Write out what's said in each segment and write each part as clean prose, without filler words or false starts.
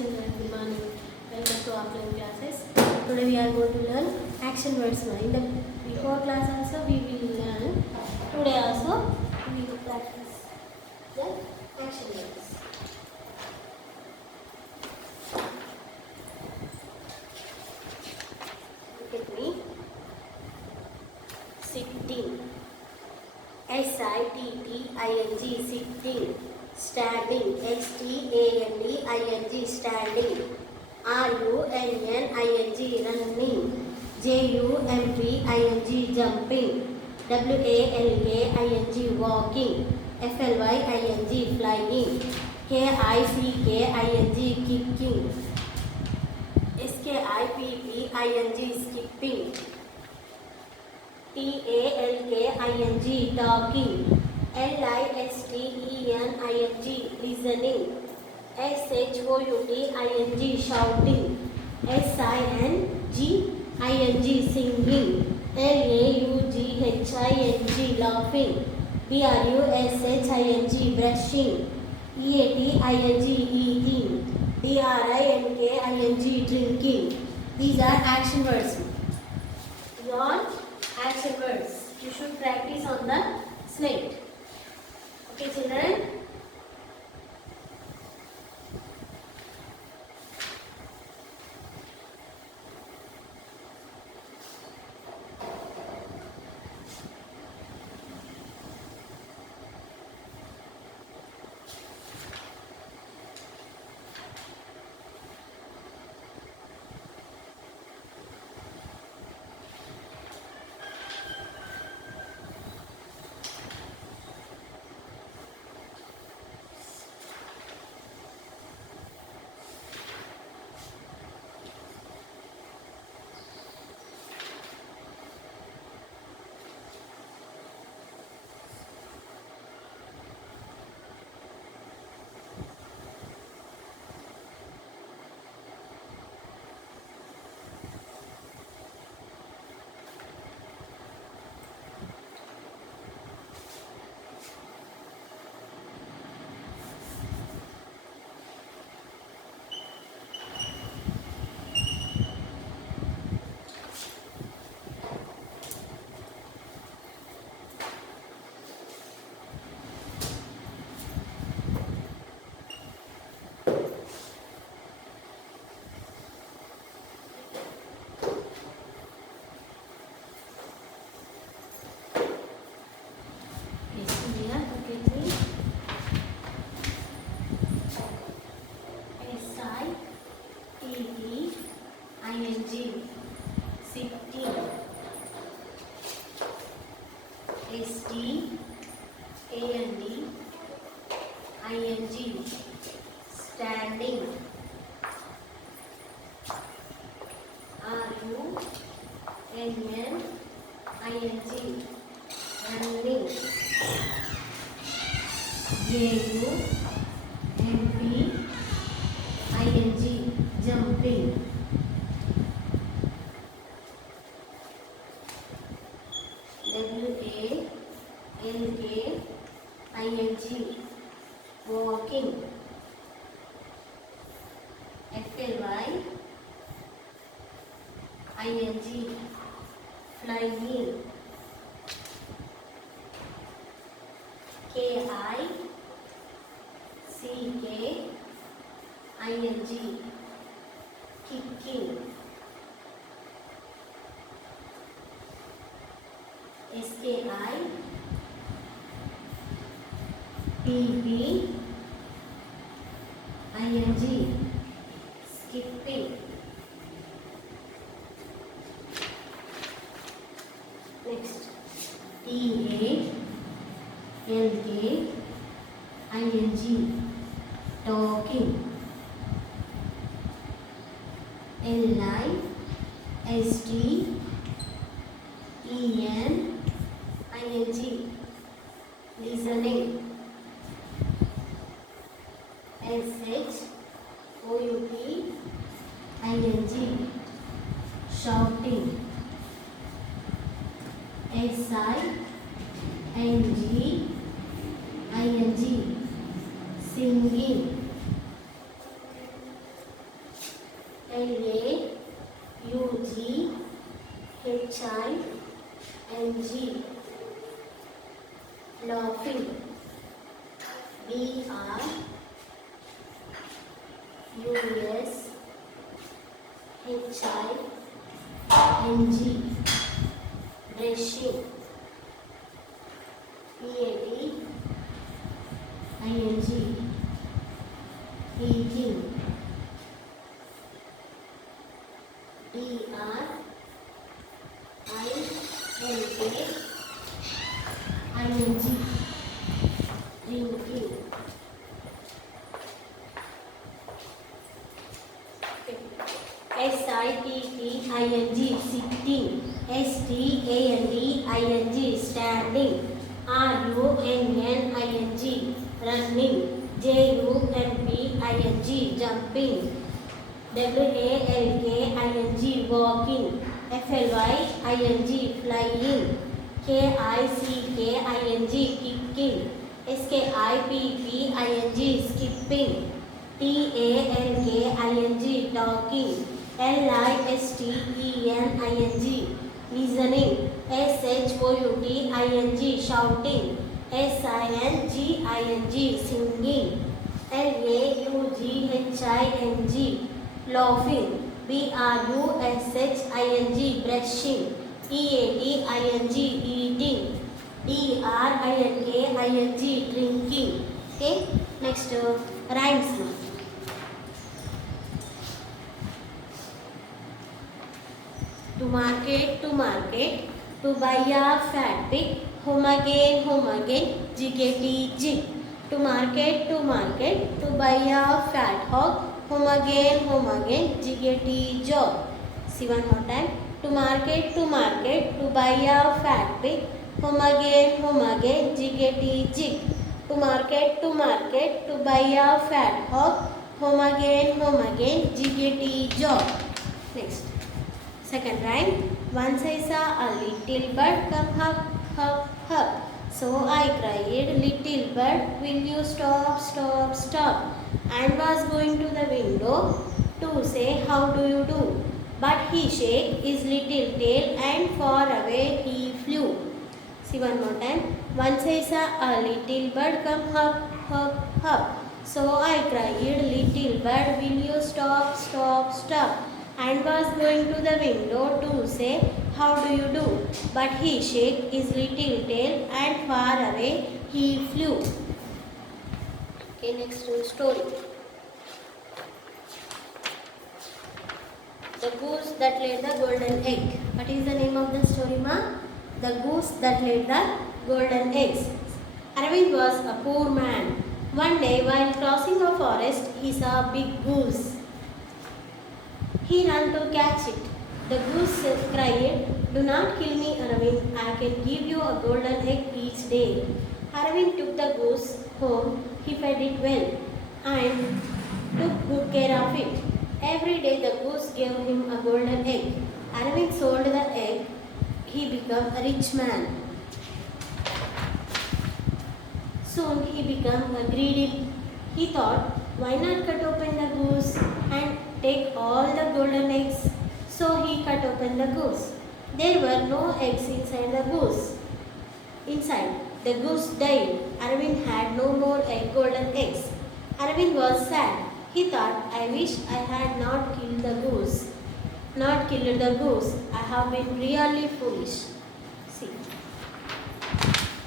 children, good morning. Welcome to offline classes. Today we are going to learn action words now. In the before class also we will learn. Today also we will practice the action words. Look at me. Sitting. S-I-T-T-I-N-G, sitting. Standing, S-T-A-N-D-I-N-G, standing. R-U-N-N-I-N-G, running. J-U-M-P-I-N-G, jumping. W-A-L-K-I-N-G, walking. F-L-Y-I-N-G, flying. K-I-C-K-I-N-G, kicking. S-K-I-P-P-I-N-G, skipping. T-A-L-K-I-N-G, talking. L-I-S-T-E-N-I-N-G, listening. S-H-O-U-T-I-N-G, shouting. S-I-N-G-I-N-G, singing. L-A-U-G-H-I-N-G, laughing. B-R-U-S-H-I-N-G, brushing. E-A-T-I-N-G, eating. D-R-I-N-K-I-N-G, drinking. These are action words. Your action words. You should practice on the slate. Okay, children? S-I-T-T-I-N-G, sitting. S-T-A-N-D-I-N-G, standing. R-U-N-N-I-N-G, running. J-U-M-P-I-N-G, jumping. W-A-L-K-I-N-G, walking. F-L-Y-I-N-G, flying. K-I-C-K-I-N-G, kicking. S-K-I-P-P-I-N-G, skipping. Next, T-A-L-K-I-N-G, talking. L-I-S-T-E-N-I-N-G, listening. S-H-O-U-T-I-N-G, shouting. S-I-N-G-I-N-G, singing. laughing. B R U S H I N G. Brushing. P-A-T I-N-G. Eating. D-R-I-N-K-I-N-G. Drinking. S-I-T-T-I-N-G. Sitting. S-T-A-N-D-I-N-G. Standing. R-U-N-N-I-N-G. Running. J-U-M-P-I-N-G. Jumping. W-A-L-K-I-N-G. Walking. F-L-Y-I-N-G. Flying. K-I-C-K-I-N-G. Kicking. S-K-I-P-P-I-N-G. Skipping. T-A-L-K-I-N-G. Talking. L-I-S-T-E-N-I-N-G. Listening. S-H-O-U-T-I-N-G. Shouting. S-I-N-G-I-N-G. Singing. L-A-U-G-H-I-N-G. Laughing. B-R-U-S-H-I-N-G. Brushing. E-A-T-I-N-G. Eating. D-R-I-N-K-I-N-G. Drinking. Okay. Next rhymes now. To market, to buy a fat pig, home again, jiggity jig. To market, to buy a fat hog, home again, jiggity jog. See one more time. To market, to buy a fat pig, home again, jiggity jig. To market, to buy a fat hog, home again, jiggity jog. Next. Second rhyme. Once I saw a little bird come hop, hop, hop. So I cried, little bird, will you stop, stop, stop? And was going to the window to say, how do you do? But he shook his little tail and far away he flew. See one more time. Once I saw a little bird come hop, hop, hop. So I cried, little bird, will you stop, stop, stop? And was going to the window to say, how do you do? But he shook his little tail and far away he flew. Okay, next story. The goose that laid the golden egg. What is the name of the story, ma? The goose that laid the golden eggs. Arvind was a poor man. One day while crossing a forest, he saw a big goose. He ran to catch it. The goose cried, do not kill me, Arvind. I can give you a golden egg each day. Arvind took the goose home. He fed it well and took good care of it. Every day the goose gave him a golden egg. Arvind sold the egg. He became a rich man. Soon he became a greedy. He thought, why not cut open the goose and take all the golden eggs? So he cut open the goose. There were no eggs inside the goose. Inside, the goose died. Arvind had no more golden eggs. Arvind was sad. He thought, I wish I had not killed the goose. I have been really foolish. See,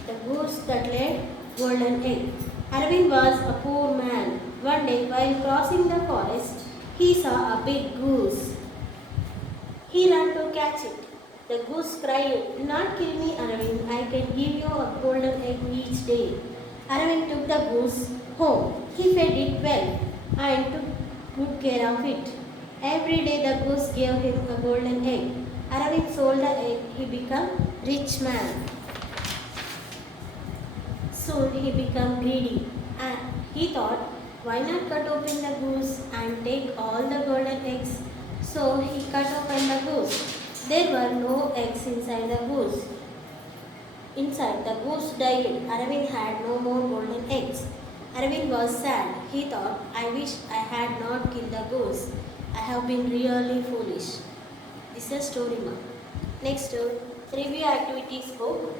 the goose that laid golden egg. Arvind was a poor man. One day, while crossing the forest, he saw a big goose. He ran to catch it. The goose cried, do not kill me, Arvind. I can give you a golden egg each day. Arvind took the goose home. He fed it well and took good care of it. Every day the goose gave him a golden egg. Arvind sold the egg. He became rich man. Soon he became greedy and he thought, why not cut open the goose and take all the golden eggs? So he cut open the goose. There were no eggs inside the goose. Inside, the goose died. Arvind had no more golden eggs. Arvind was sad. He thought, I wish I had not killed the goose. I have been really foolish. This is story, ma. Next, review activities book.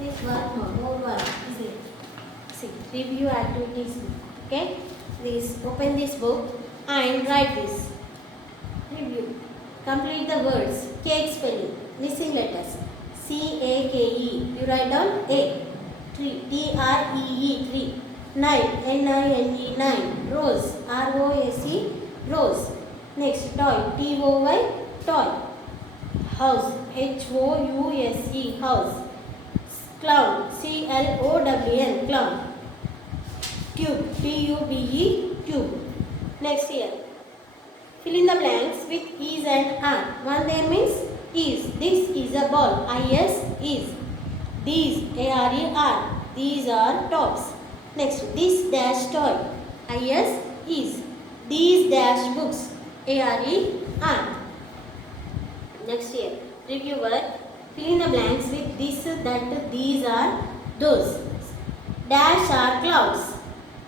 This work, no, more work is it. See, review activities. Okay, please open this book and write this. Review. Complete the words. Cake spelling. Missing letters. CAKE. You write down A. Tree. TREE. Tree. Nine. NINE. Nine. Rose. ROSE. Rose. Next. Toy. TOY. Toy. House. HOUSE. House. Clown. CLOWN. Clown. Tube. TUBE. Tube. Next here. Fill in the blanks with is and are. One there means is. This is a ball. Is is. These are. These are tops. Next, this dash toy. Is. These dash books. Are. Next here. Review work. Fill in the blanks with this, that, these are, those. Dash are clouds.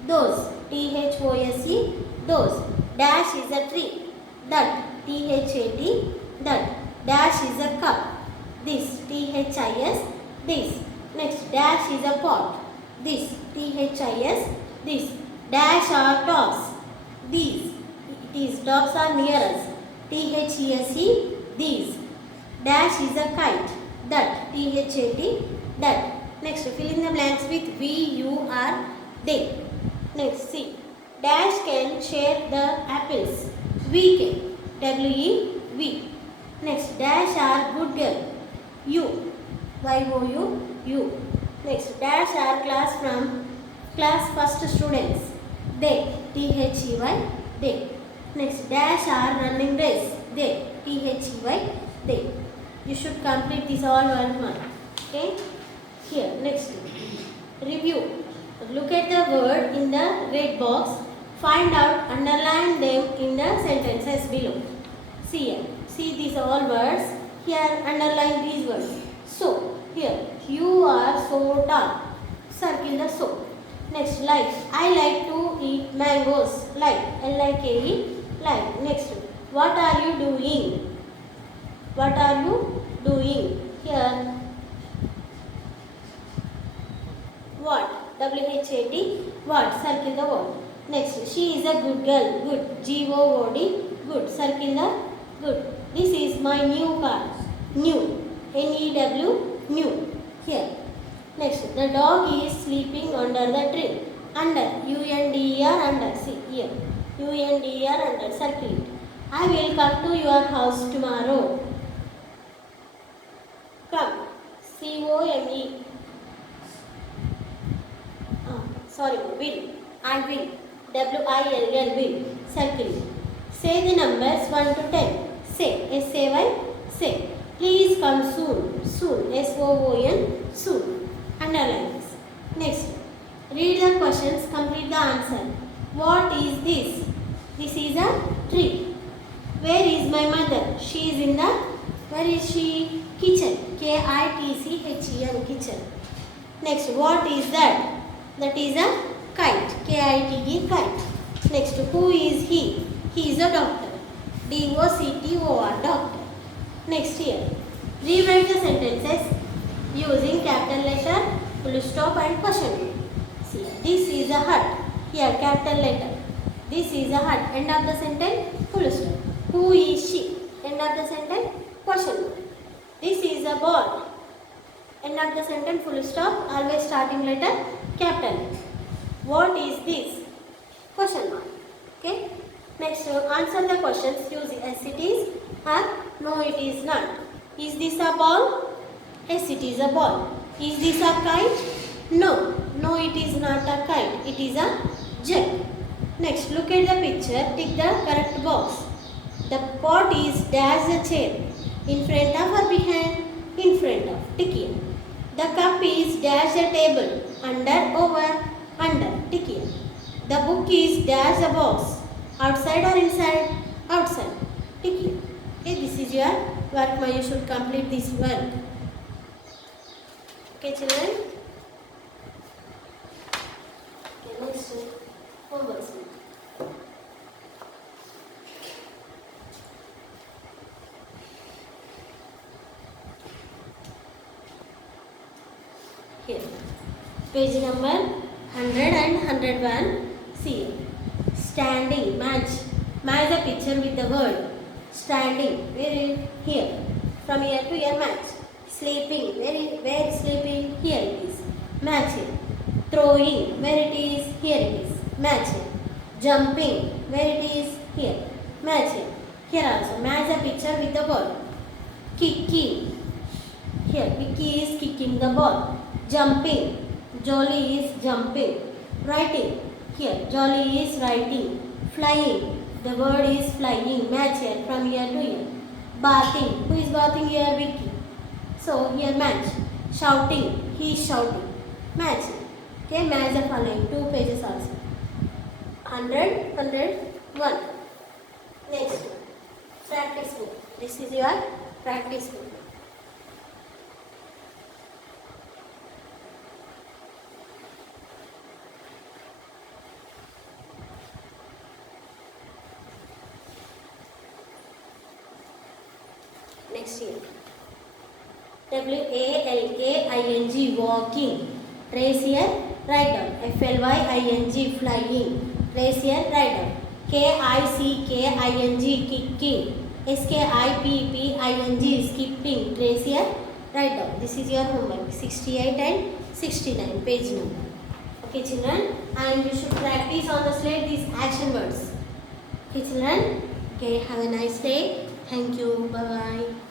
Those. THOSE. Those. Dash is a tree. That. THAT. That. Dash is a cup. This. THIS. This. Next. Dash is a pot. This. THIS. This. Dash are dogs. These. It is dogs are near us. THESE. These. Dash is a kite. That. THAT. That. Next. Fill in the blanks with we, you, are, they. Next. See. Dash can share the apples. We can. WE. Next. Dash are good girl. You. YOU. Next. Dash are class first students. They. THEY. They. Next. Dash are running race. They. THEY. They. You should complete this all one. Okay. Here. Next. Review. Look at the word in the red box. Find out, underline them in the sentences below. See here. See these all words. Here underline these words. So, here. You are so tall. Circle the so. Next, like. I like to eat mangoes. Like. LIKE. Like. Next. What are you doing? What are you doing? Here. What? WHAT. What? Circle the word. Next, she is a good girl. Good. GOOD. Good. Circle the good. This is my new car. New. NEW. New. Here. Next, the dog is sleeping under the tree. Under. UNDER. Under. See here. UNDER. Under. Circle it. I will come to your house tomorrow. Come. COME. Will. I will. WILL. Will. Circle it. Say the numbers 1 to 10. Say. SAY. Say. Please come soon. Soon. SOON. Soon. Underline this. Next. Read the questions. Complete the answer. What is this? This is a tree. Where is my mother? She is in the. Where is she? Kitchen. KITCHEN. Kitchen. Next. What is that? That is a kite. KITE. Kite. Next. Who is he? He is a doctor. DOCTOR. Doctor. Next here. Rewrite the sentences using capital letter, full stop and question mark. See, this is a hut. Here capital letter. This is a hut. End of the sentence, full stop. Who is she? End of the sentence, question mark. This is a ball. End of the sentence, full stop. Always starting letter, capital letter. What is this? Question mark. Okay. Next, answer the questions using yes it is or no it is not. Is this a ball? Yes, it is a ball. Is this a kite? No. No, it is not a kite. It is a jet. Next, look at the picture. Tick the correct box. The pot is dash the chair. In front of or behind? In front of. Tick here. The cup is dash the table. Under, over, under. Tick here. The book is dash the box. Outside or inside? Outside. Tick here. Okay, this is your work. Now you should complete this work. Okay, children. Okay, next homework. Page number 100 and 101. See, standing, match. Match the picture with the word. Standing, where is here? From here to here, match. Sleeping, where is sleeping? Here it is. Match it. Throwing, where it is? Here it is. Match it. Jumping, where it is? Here. Match it. Here also, match the picture with the word. Kicking, here Vicky is kicking the ball. Jumping, Jolly is jumping. Writing, here Jolly is writing. Flying, the bird is flying. Match here from here to here. Bathing, who is bathing here? Vicky. So here match. Shouting, he is shouting. Match. Okay, match the following 2 pages also. 100, 101. Next one. Practice book. This is your practice book. Next year. WALKING, walking. Trace here, write down. FLYING, flying. Trace here, write down. KICKING, kicking. SKIPPING, skipping. Trace here, write down. This is your homework. 68 and 69 page number. Okay children, and you should practice on the slate these action words. Okay children, okay, have a nice day. Thank you. Bye bye.